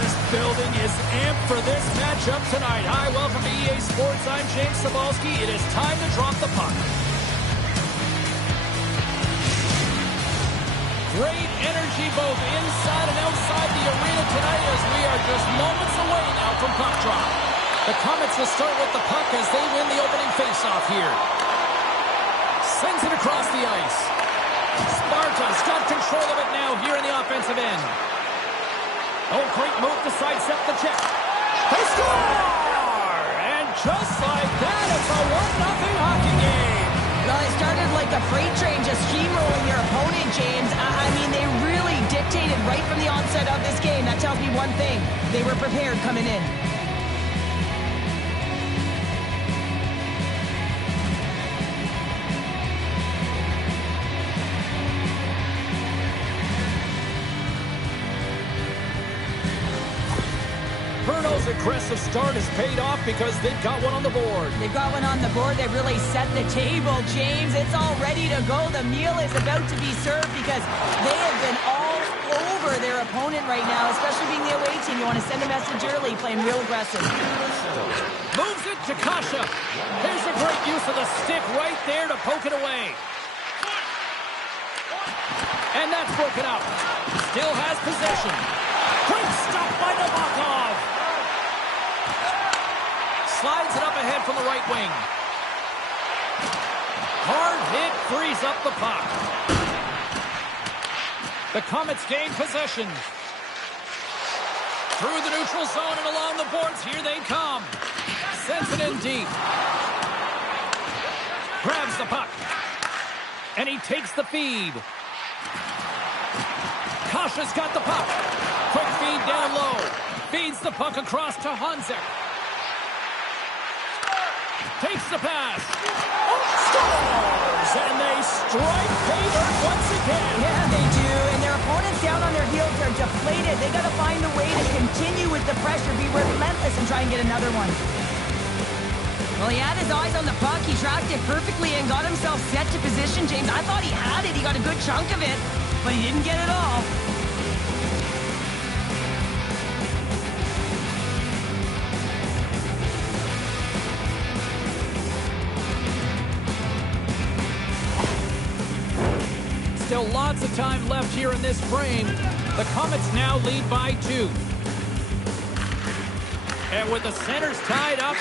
this building is amped for this matchup tonight. Hi, welcome to EA Sports. I'm James Cybulski. It is time to drop the puck. Great energy both inside and outside the arena tonight as we are just moments away now from puck drop. The Comets will start with the puck as they win the opening faceoff here. Sends it across the ice. Sparta's got control of it now here in the offensive end. Oh, great move to sidestep the check. They score! And just like that, it's a 1-0 hockey game. Well, it started like a freight train just steamrolling your opponent, James. I mean, they really dictated right from the onset of this game. That tells me one thing. They were prepared coming in. Bruno's aggressive start has paid off because they've got one on the board. They've got one on the board. They really set the table, James. It's all ready to go. The meal is about to be served because they have been all over their opponent right now, especially being the away team. You want to send a message early, playing real aggressive. Moves it to Kasha. There's a great use of the stick right there to poke it away. And that's broken up. Still has possession. Great stop by Nabokov. Slides it up ahead from the right wing. Hard hit frees up the puck. The Comets gain possession. Through the neutral zone and along the boards. Here they come. Sends it in deep. Grabs the puck. And he takes the feed. Kasha's got the puck. Quick feed down low. Feeds the puck across to Honzek. Takes the pass. Oh, scores! And they strike favored once again. Yeah, they do. And their opponents down on their heels are deflated. They got to find a way to continue with the pressure, be relentless, and try and get another one. Well, he had his eyes on the puck. He tracked it perfectly and got himself set to position, James. I thought he had it. He got a good chunk of it, but he didn't get it all. Still lots of time left here in this frame. The Comets now lead by 2. And with the centers tied up,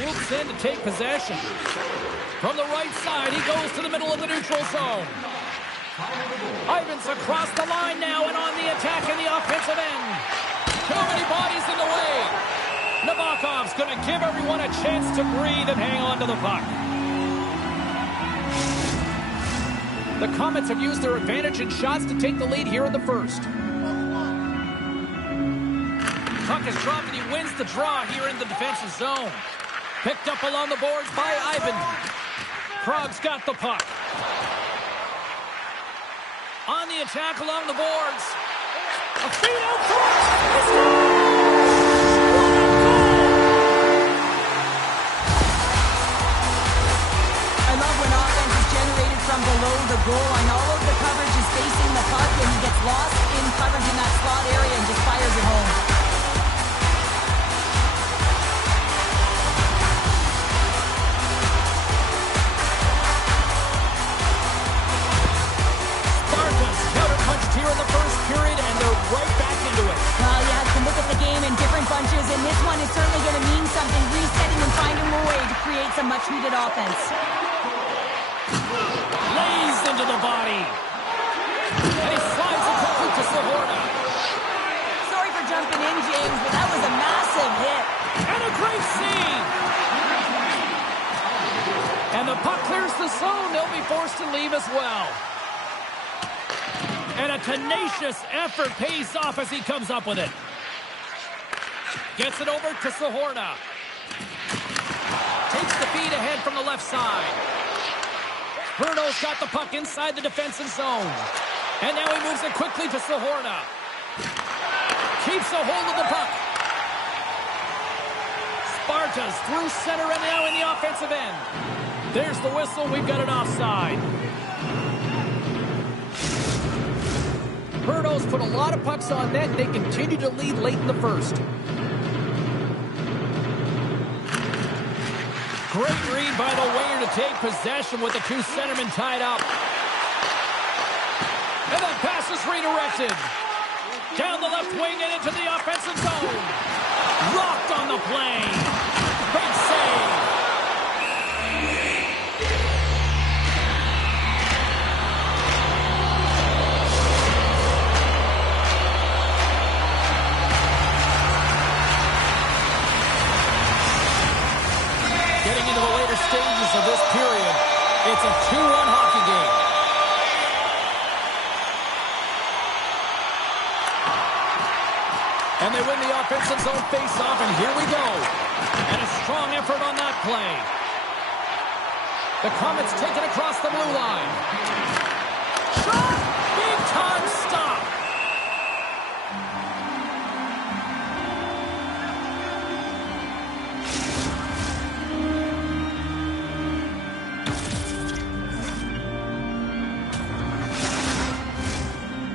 Wilkes in to take possession. From the right side, he goes to the middle of the neutral zone. Ivans across the line now and on the attack in the offensive end. Too many bodies in the way. Nabokov's going to give everyone a chance to breathe and hang on to the puck. The Comets have used their advantage in shots to take the lead here in the first. Puck is dropped and he wins the draw here in the defensive zone. Picked up along the boards by Ivan. Krog's got the puck. On the attack along the boards. A feed out front. I love when offense is generated from below the goal and all of the coverage is facing the puck and he gets lost in coverage in that slot area and just fires it home. Here in the first period, and they're right back into it. Well, you have to look at the game in different bunches, and this one is certainly going to mean something, resetting and finding a way to create some much-needed offense. Lays into the body. And he slides it quickly to Savorna. Sorry for jumping in, James, but that was a massive hit. And a great scene. And the puck clears the zone. They'll be forced to leave as well. And a tenacious effort pays off as he comes up with it. Gets it over to Sahorna. Takes the feed ahead from the left side. Bruno's got the puck inside the defensive zone. And now he moves it quickly to Sahorna. Keeps a hold of the puck. Spartas through center and now in the offensive end. There's the whistle. We've got an offside. Bruno's put a lot of pucks on net. They continue to lead late in the first. Great read by the winger to take possession with the two centermen tied up. And that pass is redirected. Down the left wing and into the offensive zone. Rocked on the play. Big save. Getting into the later stages of this period, it's a 2-1 hockey game. And they win the offensive zone face-off, and here we go. And a strong effort on that play. The Comets take it across the blue line. Shot! Big-time stop.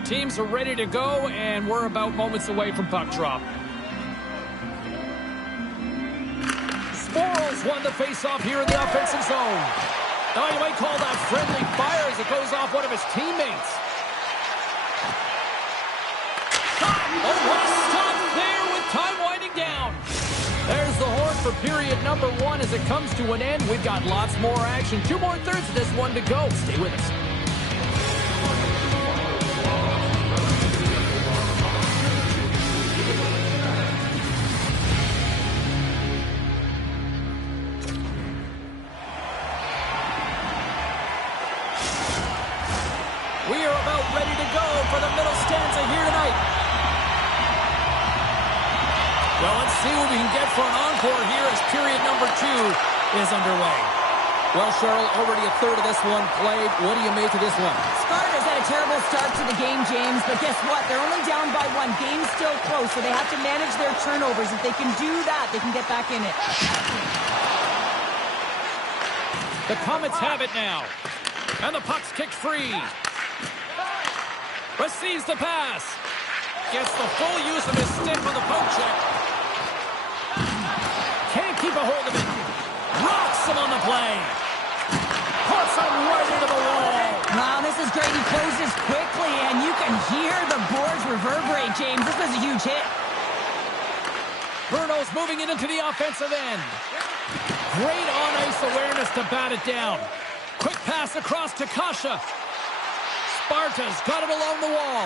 Teams are ready to go, and we're about moments away from puck drop. Sporos won the face-off here in the offensive zone. Now you might call that friendly fire as it goes off one of his teammates. Oh, what a stop there with time winding down. There's the horn for period number 1 as it comes to an end. We've got lots more action. 2 more thirds of this one to go. Stay with us. We are about ready to go for the middle stanza here tonight. Well, let's see what we can get for an encore here as period number 2 is underway. Well, Cheryl, already a third of this one played. What do you make of this one? Spartans had a terrible start to the game, James, but guess what? They're only down by 1. Game's still close, so they have to manage their turnovers. If they can do that, they can get back in it. The Comets have it now. And the puck's kicked free. Receives the pass. Gets the full use of his stick on the poke check. Can't keep a hold of it. Rocks him on the play. Puts him right into the wall. Wow, this is great. He closes quickly, and you can hear the boards reverberate, James. This was a huge hit. Bruno's moving it into the offensive end. Great on-ice awareness to bat it down. Quick pass across to Kasha. Sparta's got it along the wall.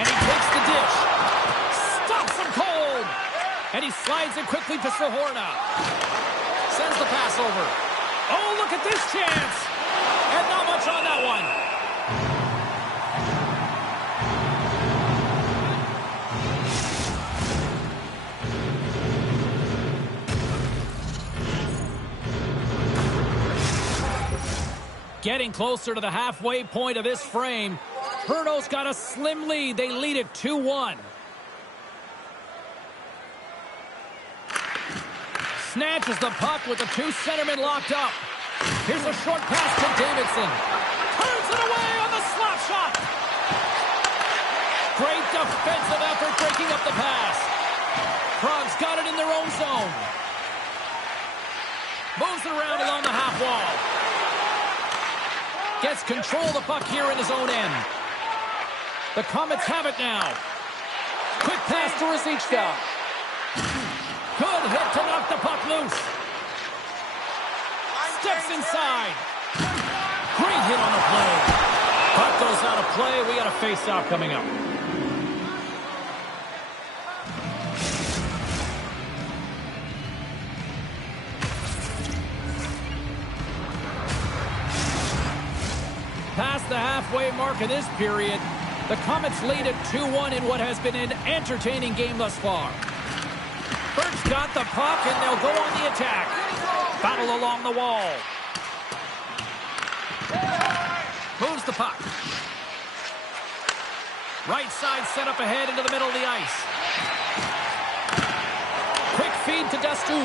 And he takes the dish. Stops him cold. And he slides it quickly to Sahorna. Sends the pass over. Oh, look at this chance. And not much on that one. Getting closer to the halfway point of this frame. Bruno's got a slim lead. They lead it 2-1. Snatches the puck with the two centermen locked up. Here's a short pass to Davidson. Turns it away on the slap shot. Great defensive effort breaking up the pass. Prague's got it in their own zone. Moves it around along the half wall. Gets control of the puck here in his own end. The Comets have it now. Quick pass to Ruzicka. Good hit to knock the puck loose. Steps inside. Great hit on the play. Puck goes out of play. We got a face-off coming up. halfway mark of this period. The Comets lead at 2-1 in what has been an entertaining game thus far. Bert's got the puck, and they'll go on the attack. Battle along the wall. Moves the puck. Right side set up ahead into the middle of the ice. Quick feed to Dastu.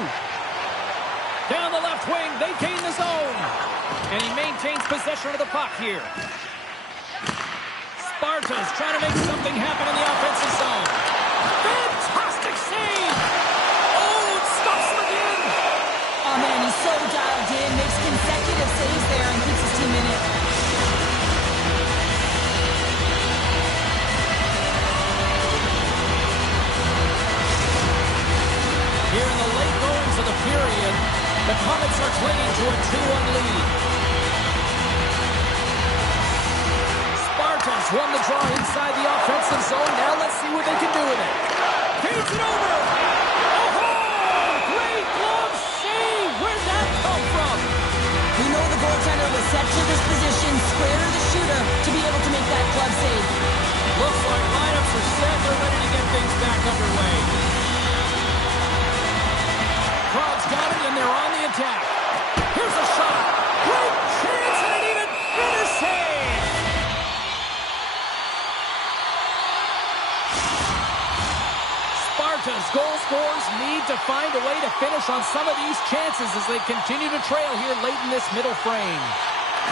Down the left wing, they gain the zone. And he maintains possession of the puck here. Sparta's trying to make something happen in the offensive zone. Fantastic save! Oh, it stops him again! Oh, man, he's so dialed in. Makes consecutive saves there and keeps his team in it. Here in the late goings of the period, the Comets are clinging to a 2-1 lead. Spartans won the draw inside the offensive zone. Now let's see what they can do with it. Feeds it over. Oh, great glove save. Where'd that come from? We know the goaltender was set to this position, square to the shooter, to be able to make that glove save. Looks like lineups are set. They're ready to get things back underway. Krog's got it, and they're on the attack. Here's a shot. Great chance, and an even better save. Sparta's goal scorers need to find a way to finish on some of these chances as they continue to trail here late in this middle frame.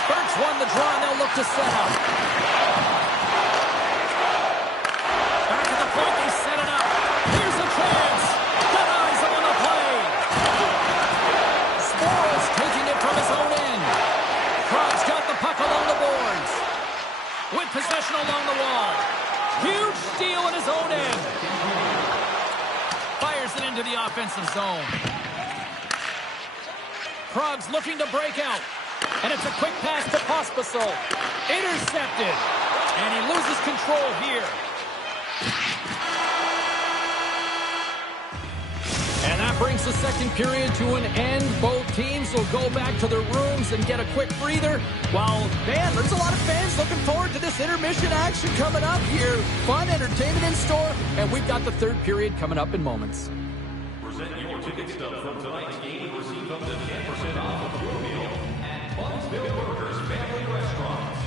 Bert's won the draw, and they'll look to set up. Back at the point, they set it up. Here's a chance. Denies him on the play. Sporles taking it from his own end. Krog's got the puck along the boards. With possession along the wall. Huge steal in his own end. Fires it into the offensive zone. Krog's looking to break out. And it's a quick pass to Pospisil. Intercepted. And he loses control here. And that brings the second period to an end. Both teams will go back to their rooms and get a quick breather. While, man, there's a lot of fans looking forward to this intermission action coming up here. Fun entertainment in store. And we've got the third period coming up in moments. Present your ticket stub from tonight's game and receive up to 10% off of your meal at Bunsville Burgers Family Restaurants.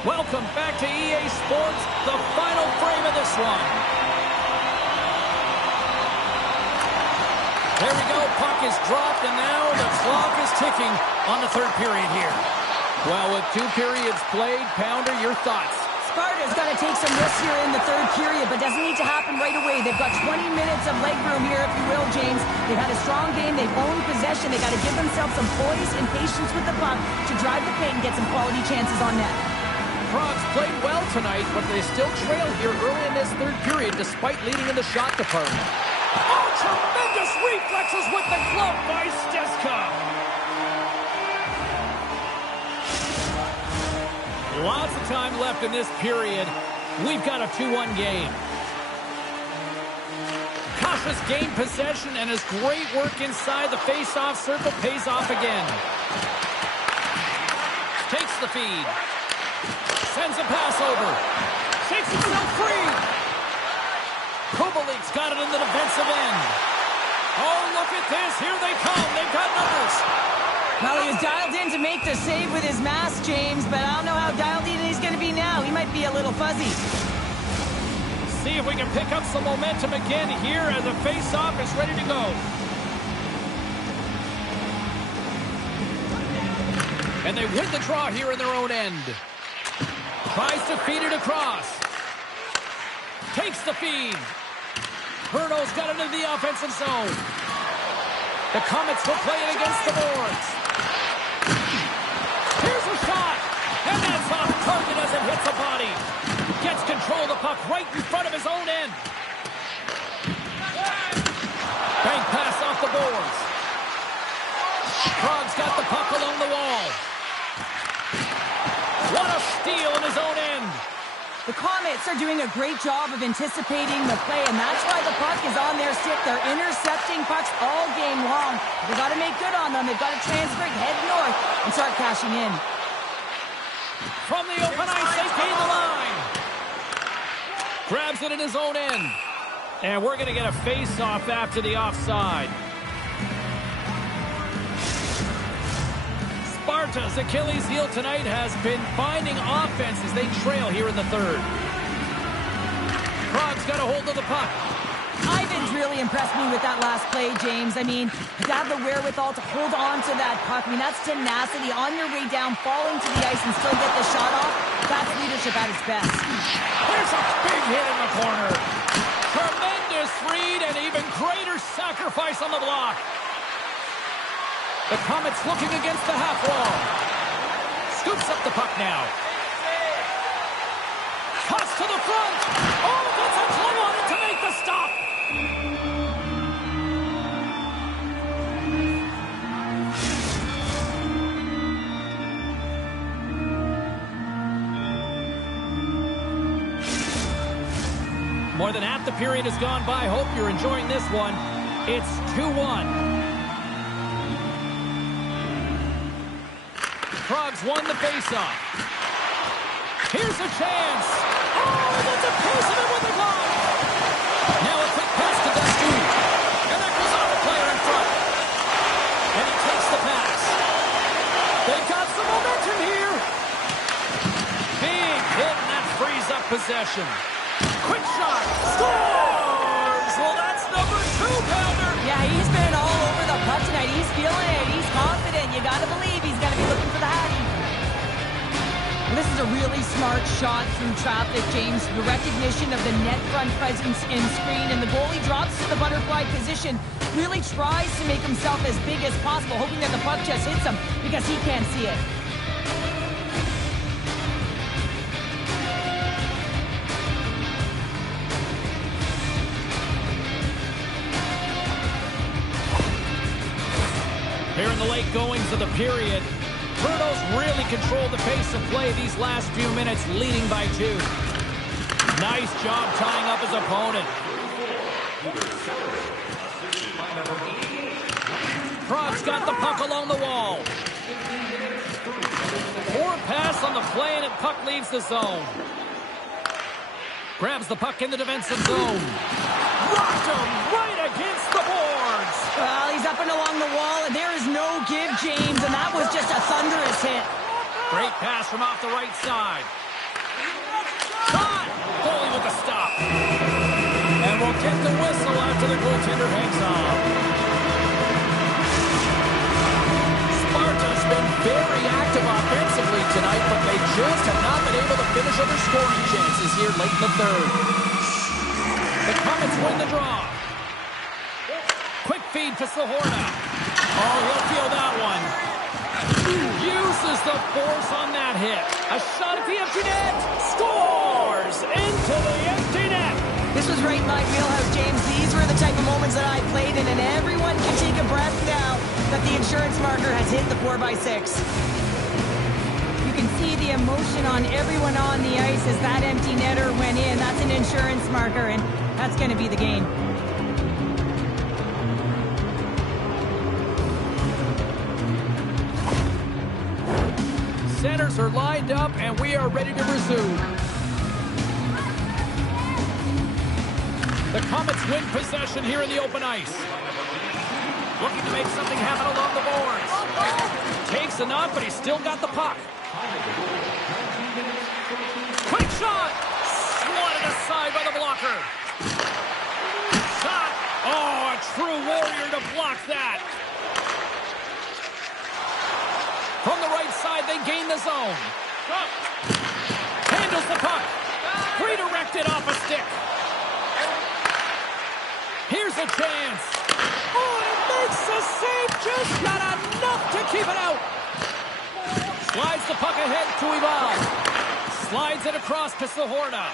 Welcome back to EA Sports, the final frame of this one. There we go, puck is dropped, and now the clock is ticking on the third period here. Well, with two periods played, Pounder, your thoughts? Sparta's got to take some risks here in the third period, but doesn't need to happen right away. They've got 20 minutes of leg room here, if you will, James. They've had a strong game. They've owned possession. They've got to give themselves some poise and patience with the puck to drive the paint and get some quality chances on net. Krog's played well tonight, but they still trail here early in this third period despite leading in the shot department. Oh, tremendous reflexes with the glove by Stejskal. Lots of time left in this period. We've got a 2-1 game. Kasha's gained possession, and his great work inside the face-off circle pays off again. Takes the feed. Sends a pass over. Shakes himself free. Kubalik's got it in the defensive end. Oh, look at this. Here they come. They've got numbers. Well, he was dialed in to make the save with his mask, James, but I don't know how dialed in he's going to be now. He might be a little fuzzy. See if we can pick up some momentum again here as the face-off is ready to go. And they win the draw here in their own end. Tries to feed it across. Takes the feed. Herno's got it into the offensive zone. The Comets will play it against the boards. Here's a shot. And that's off target as it hits the body. Gets control of the puck right in front of his own end. Bank pass off the boards. Krog's got the puck along the wall. Comets are doing a great job of anticipating the play, and that's why the puck is on their stick. They're intercepting pucks all game long. They've got to make good on them. They've got to transfer it, head north, and start cashing in. From the open ice, they gain the line. Grabs it in his own end. And we're going to get a face-off after the offside. Sparta's Achilles heel tonight has been finding offense as they trail here in the third. Prague's got a hold of the puck. Ivan's really impressed me with that last play, James. I mean, to have the wherewithal to hold on to that puck. I mean, that's tenacity on your way down, falling to the ice and still get the shot off. That's leadership at its best. There's a big hit in the corner. Tremendous read and even greater sacrifice on the block. The Comets looking against the half wall. Scoops up the puck now. Toss to the front. Oh, that's a club on it to make the stop. More than half the period has gone by. Hope you're enjoying this one. It's 2-1. Prague's won the faceoff. Here's a chance. Oh, that's a piece of it with the glove. Now a quick pass to Dastu. And that goes off the player in front. And he takes the pass. They've got some momentum here. Big hit, and that frees up possession. Quick shot. Scores! Well, that's number 2-pounder. Yeah, he's been all over the puck tonight. He's feeling it. He's confident. You got to believe he's going to be looking for the Hattie. This is a really smart shot through traffic, James. The recognition of the net front presence and screen, and the goalie drops to the butterfly position. Really tries to make himself as big as possible, hoping that the puck just hits him because he can't see it. Here in the late goings of the period, Bruno's really controlled the pace of play these last few minutes, leading by 2. Nice job tying up his opponent. Prague's got the puck along the wall. Poor pass on the play, and the puck leaves the zone. Grabs the puck in the defensive zone. Rocked him right against the boards. Well, he's up and along the wall, and there is no give, James, and that was just a thunderous hit. Great pass from off the right side. Shot! Goalie with the stop. And we'll get the whistle after the goaltender hangs on. Sparta's been very active offensively tonight, but they just have not been able to finish other scoring chances here late in the third. The Comets win the draw. Quick feed to Sahorna. Oh, he'll feel that one. Uses the force on that hit. A shot at the empty net. Scores into the empty net. This was right in my wheelhouse, James. These were the type of moments that I played in, and everyone can take a breath now that the insurance marker has hit the 4x6. You can see the emotion on everyone on the ice as that empty netter went in. That's an insurance marker, and that's going to be the game. Centers are lined up, and we are ready to resume. The Comets win possession here in the open ice. Looking to make something happen along the boards. Takes enough, but he's still got the puck. Quick shot! Swatted aside by the blocker. Shot! Oh, a true warrior to block that. From the right side, they gain the zone. Handles the puck. Redirected off a stick. Here's a chance. Oh, he makes the save. Just not enough to keep it out. Slides the puck ahead to Ivan. Slides it across to Sahorna.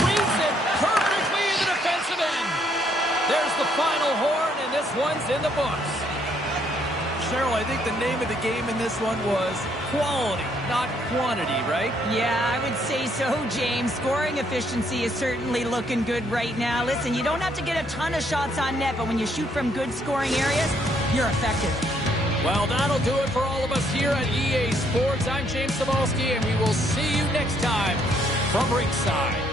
Reads it perfectly in the defensive end. There's the final horn, and this one's in the books. Cheryl, I think the name of the game in this one was quality. not quantity, right? Yeah, I would say so, James. Scoring efficiency is certainly looking good right now. Listen, you don't have to get a ton of shots on net, but when you shoot from good scoring areas, you're effective. Well, that'll do it for all of us here at EA Sports. I'm James Cybulski, and we will see you next time from ringside.